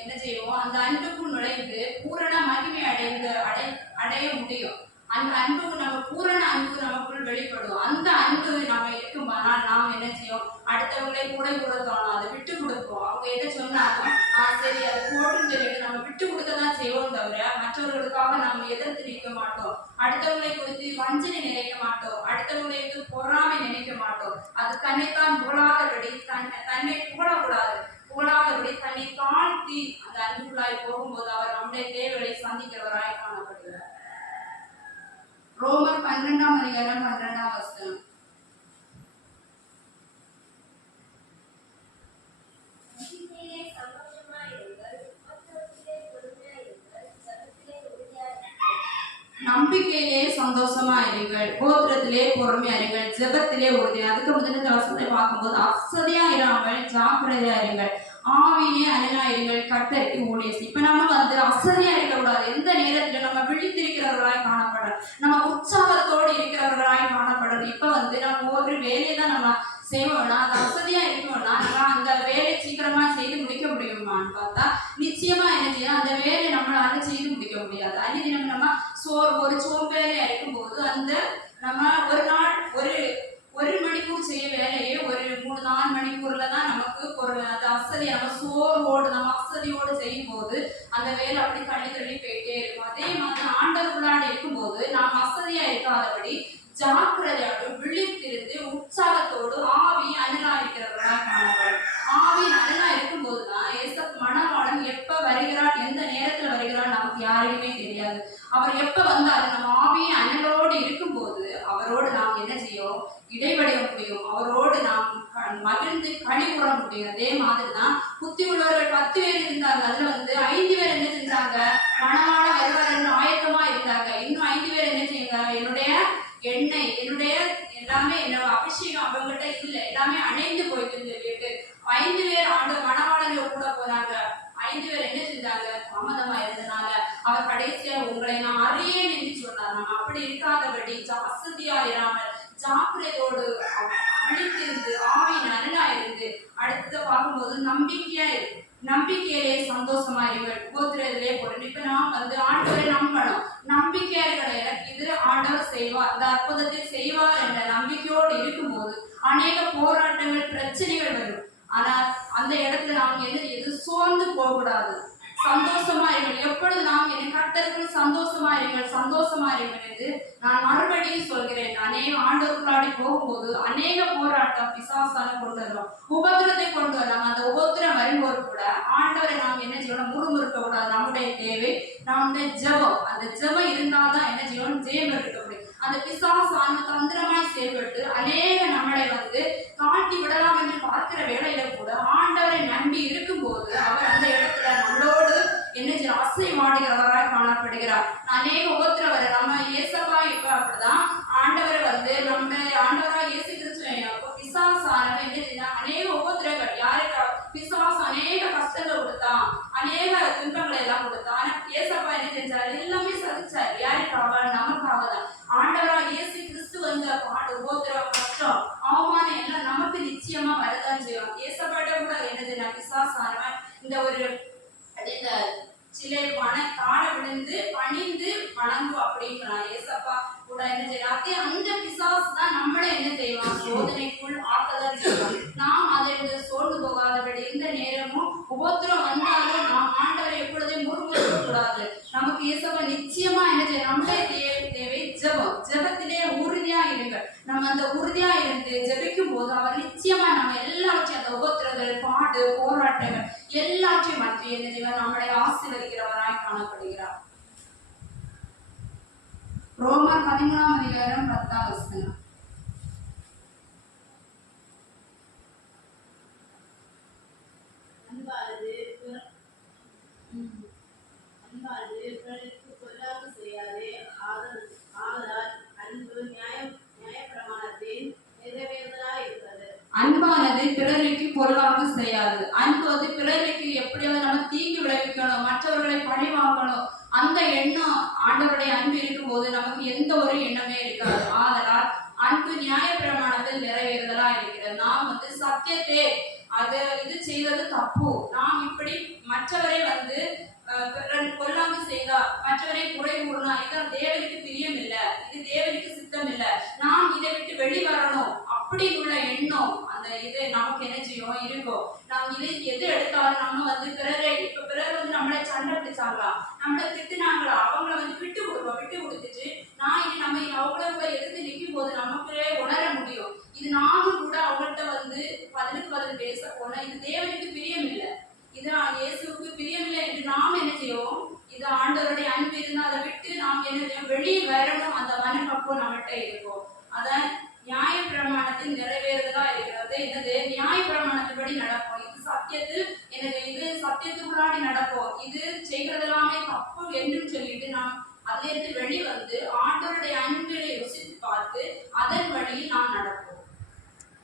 என்ன செய்வோம் அந்த அன்புக்குள் நுழைந்து பூரண மகிமை அடைந்து அடை அடைய முடியும். அந்த அன்புக்கு நம்ம பூரண அன்பு நமக்குள் வெளிப்படும். அந்த அன்பு நம்ம இருக்குமானால் நாம் என்ன செய்வோம்? அடுத்தவங்களை கூட கூட தோணும் அதை விட்டு கொடுப்போம். அவங்க என்ன சொன்னாலும் ஆ சரி அது போட்டுன்னு சொல்லிட்டு நம்ம விட்டு கொடுக்க தான் செய்வோம் தவிர மற்றவர்களுக்காக நாம் எதிர்த்து நிற்க மாட்டோம். அடுத்தவங்களை குறித்து வஞ்சனை நினைக்க மாட்டோம். அடுத்தவங்களை பொறாமை நினைக்க மாட்டோம். அது தன்னைத்தான் போலாதபடி தன்னை தன்னை புகழக்கூடாது புகழாதபடி தன்னை தாழ்த்தி அந்த அன்புக்குள்ளாய் போகும்போது அவர் நம்முடைய தேவைகளை சந்திக்கிறவராய் காணப்படுகிறார். ரோமர் பன்னிரெண்டாம் அதிகாரம் பன்னிரெண்டாம் வசனம். நம்பிக்கையிலே சந்தோஷமா இருங்கள் கோத்திரத்திலே பொறுமையா இருங்கள் ஜெபத்திலே உறுதி அதுக்கு முதல்ல வசனத்தை பார்க்கும்போது அசதியா இராமல் ஜாக்கிரதையா இருங்கள். ஆவியிலே அனலா இருங்கள் கர்த்தருக்கு இப்ப நம்ம வந்து அசதியா இருக்கக்கூடாது. எந்த நேரத்துல நம்ம விழித்திருக்கிறவர்களாய் காணப்படுறோம் நம்ம உற்சாகத்தோடு இருக்கிறவர்களாய் காணப்படுறோம் இப்ப வந்து நம்ம ஒரு வேலையை தான் நம்ம செய்வோம்னா அது அசதியா இருக்கோம்னா நம்ம அந்த வேலையை சீக்கிரமா செய்து முடிக்க முடியுமான்னு பார்த்தா நிச்சயமா என்ன செய்யணும் அந்த வேலையை நம்மளால செய்து முடிக்க முடியாது. அன்னைக்கு நம்ம நம்ம சோர் ஒரு சோம்பேறியா இருக்கும்போது அந்த நம்ம ஒரு நாள் ஒரு ஒரு மணிக்கூர் செய்ய வேலையை ஒரு மூணு நாலு மணிக்கூர்ல தான் நமக்கு ஒரு அந்த அசதி நம்ம சோர்வோடு நம்ம அசதியோடு செய்யும் போது அந்த வேலை அப்படி தள்ளி தள்ளி போயிட்டே இருக்கும். அதே மாதிரி ஆண்டவர்களாடு இருக்கும்போது நாம் அசதியா இருக்காதபடி ஜாக்கிரதையோடு விழித்திருந்து உற்சாகத்தோடு ஆவி அனலா இருக்கிறவர்களாக காணப்படும் ஆவி அனலா இருக்கும்போது தான் ஏசப் மணவாளன் எப்ப வருகிறார் எந்த நேரத்துல வருகிறார் நமக்கு யாருக்குமே தெரியாது. அவர் எப்ப வந்தாலும் நம்ம ஆவியை அனலோடு இருக்கும்போது அவரோடு நாம் என்ன செய்யும் இடைவடைய முடியும். அவரோடு நாம் மகிழ்ந்து களி முடியும் அதே மாதிரி தான் புத்தி உள்ளவர்கள் பத்து பேர் இருந்தாங்க. அதுல வந்து ஐந்து பேர் என்ன செஞ்சாங்க? மணவாள வருவார் என்று ஆயத்தமா இருந்தாங்க இன்னும் ஐந்து பேர் என்ன செய்யுங்க என்னுடைய எண்ணெய் என்னுடைய எல்லாமே என்னோட அபிஷேகம் அவங்ககிட்ட இல்லை எல்லாமே அணைந்து போயிட்டுன்னு சொல்லிட்டு ஐந்து பேர் ஆண்டு மணவாளர்கள் கூட போனாங்க ஐந்து பேர் என்ன செஞ்சாங்க தாமதமா இருந்தனால அவர் கடைசியா உங்களை நான் அறியேன் என்று சொன்னார் நம்ம அப்படி இருக்காதபடி ஜாஸ்தியா இராமல் ஜாக்கிரதையோடு விழித்திருந்து ஆவி நல்லா இருந்து அடுத்து பார்க்கும்போது நம்பிக்கையா இருக்கு நம்பிக்கையிலே சந்தோஷமா இருங்கள் கோத்திரத்திலே போடணும் இப்ப நாம் வந்து ஆண்டவரை நம்பணும் நம்பிக்கையா இருக்கிற இது ஆண்டவர் செய்வார். இந்த அற்புதத்தை செய்வார் என்ற நம்பிக்கையோடு இருக்கும்போது அநேக போராட்டங்கள் பிரச்சனைகள் வரும். ஆனால் அந்த இடத்துல நாம் எது எது சோர்ந்து போகக்கூடாது. சந்தோஷமா இருங்கள். எப்பொழுது நாம் என் கர்த்தருக்குள் சந்தோஷமா இருங்கள் சந்தோஷமா இருங்கள் என்று நான் மறுபடியும் சொல்கிறேன். அநேக ஆண்டவர்களாடி போகும்போது அநேக போராட்டம் பிசாசால கொண்டு வரும். உபத்திரத்தை கொண்டு வரலாம் அந்த உபத்திரம் வரும்போது கூட ஆண்டவரை நாம் என்ன செய்யணும் முறுமுறுக்க கூடாது நம்முடைய தேவை. நம்முடைய ஜெபம். அந்த ஜெபம் இருந்தால்தான் என்ன செய்யணும் ஜெயம் இருக்க முடியும். அந்த பிசாசு அந்த தந்திரமாய் செயல்பட்டு அநேக நம்மளை வந்து காட்டி விடலாம் என்று பார்க்கிற வேலை கூட ஆண்டவரை நம்பி இருக்கும்போது அவர் அந்த இடத்துல நம்மளோடு என்ன செய்ய அசைவாடுகிறவராய் காணப்படுகிறார் அநேக உபத்திரவரை நம்ம இயேசப்பா இப்ப அப்படிதான் ஆண்டவரை வந்து நம்ம ஆண்டவரா இயேசு கிறிஸ்து அப்போ பிசாசானவன் என்ன செய்ய அநேக உபத்திரங்கள் யாருக்கு பிசாசு அநேக கஷ்டங்கள் கொடுத்தான் அநேக துன்பங்களை எல்லாம் கொடுத்தான் ஆனா இயேசப்பா என்ன செஞ்சாரு எல்லாமே சகிச்சார் யாருக்காக நமக்காக தான் ஆண்டவரா இயேசு கிறிஸ்து வந்த பாடு உபத்திரம் கஷ்டம் அவமானம் எல்லாம் நமக்கு நிச்சயமா வரதான் செய்யும் இயேசப்பாட்ட கூட பிசாசானவன் இந்த ஒரு இந்த சிலை பண கால விழுந்து பணிந்து வணங்கும் அப்படிங்கிறான் ஏசப்பா கூட என்ன செய்யலாம்? அந்த பிசாஸ் தான் நம்மளை என்ன செய்வான் சோதனைக்குள் ஆக்கதான் செய்வான் நாம் அதிலிருந்து சோர்ந்து போகாதபடி எந்த நேரமும் உபத்திரம் வந்தாலும் நாம் ஆண்டவரை எப்பொழுதே முறுமுறுக்க கூடாது நமக்கு இயேசப்பா நிச்சயமா என்ன செய்யும் நம்மளே தேவை தேவை ஜெபம். ஜெபத்திலே உறுதியா இருங்க நம்ம அந்த உறுதியா இருந்து ஜெபிக்கும் போது அவர் நிச்சயமா நம்ம எல்லாவற்றையும் அந்த உபத்திரம் பாடு போராட்டங்கள் எல்லாற்றையும் மாற்றி என்ன செய்வார் நம்மளை ஆசீர்வதிக்கிறவராய் காணப்படுகிறார். ரோமர் பதிமூணாம் அதிகாரம் பத்தாம் வசனம். அன்பானது பிறருக்கு பொருளாக செய்யாது. அன்பு வந்து பிறருக்கு எப்படியாவது நம்ம தீங்கு விளைவிக்கணும் மற்றவர்களை பழி வாங்கணும் அந்த எண்ணம் ஆண்டவருடைய அன்பு இருக்கும்போது நமக்கு எந்த ஒரு எண்ணமே இருக்காது ஆதலால் அன்பு நியாய பிரமாணத்தில் நிறைவேறுதலா இருக்கிறது நாம் வந்து சத்தியத்தை அது இது செய்வது தப்பு நாம் இப்படி மற்ற மற்றவரை வந்து அஹ், பிறன் கொல்லாமல் செய்தா மற்றவரை குறை கூறினா இது தேவனுக்கு பிரியம் இல்ல இது தேவனுக்கு சித்தம் இல்ல நாம் இதை விட்டு வெளி வரணும் அப்படி உள்ள எண்ணம் அந்த இது நமக்கு எனர்ஜியும் இருக்கும் நாம் இது எது எடுத்தாலும் நம்ம வந்து பிறரை இப்போ பிறர் வந்து நம்மளை சண்டை பிடிச்சாங்களா நம்மளை திட்டுனாங்களா? அவங்கள வந்து விட்டு கொடுப்போம். விட்டு கொடுத்துட்டு நான் இது நம்ம அவங்கள கூட எதிர்த்து நிற்கும் போது நமக்குள்ளே உணர முடியும். இது நானும் கூட அவங்கள்ட்ட வந்து பதிலுக்கு பதில் பேச போனா இது தேவனுக்கு பிரியம் இல்லை இது இயேசுவுக்கு பிரியமில்லை என்று நாம் என்ன செய்வோம்? இது ஆண்டவருடைய அன்பு இருந்தால் அதை விட்டு நாம் என்ன செய்வோம்? வெளியே வரணும். அந்த மனப்பக்குவம் நம்மகிட்ட இருக்கும். சத்தியத்துக்குள்ளாடி நடப்போம் இது செய்கிறதெல்லாமே தப்பு என்று சொல்லிட்டு நாம் அதிலிருந்து வெளிவந்து ஆண்டவருடைய அன்பினை யோசித்து பார்த்து அதன் வழியில் நாம் நடப்போம்.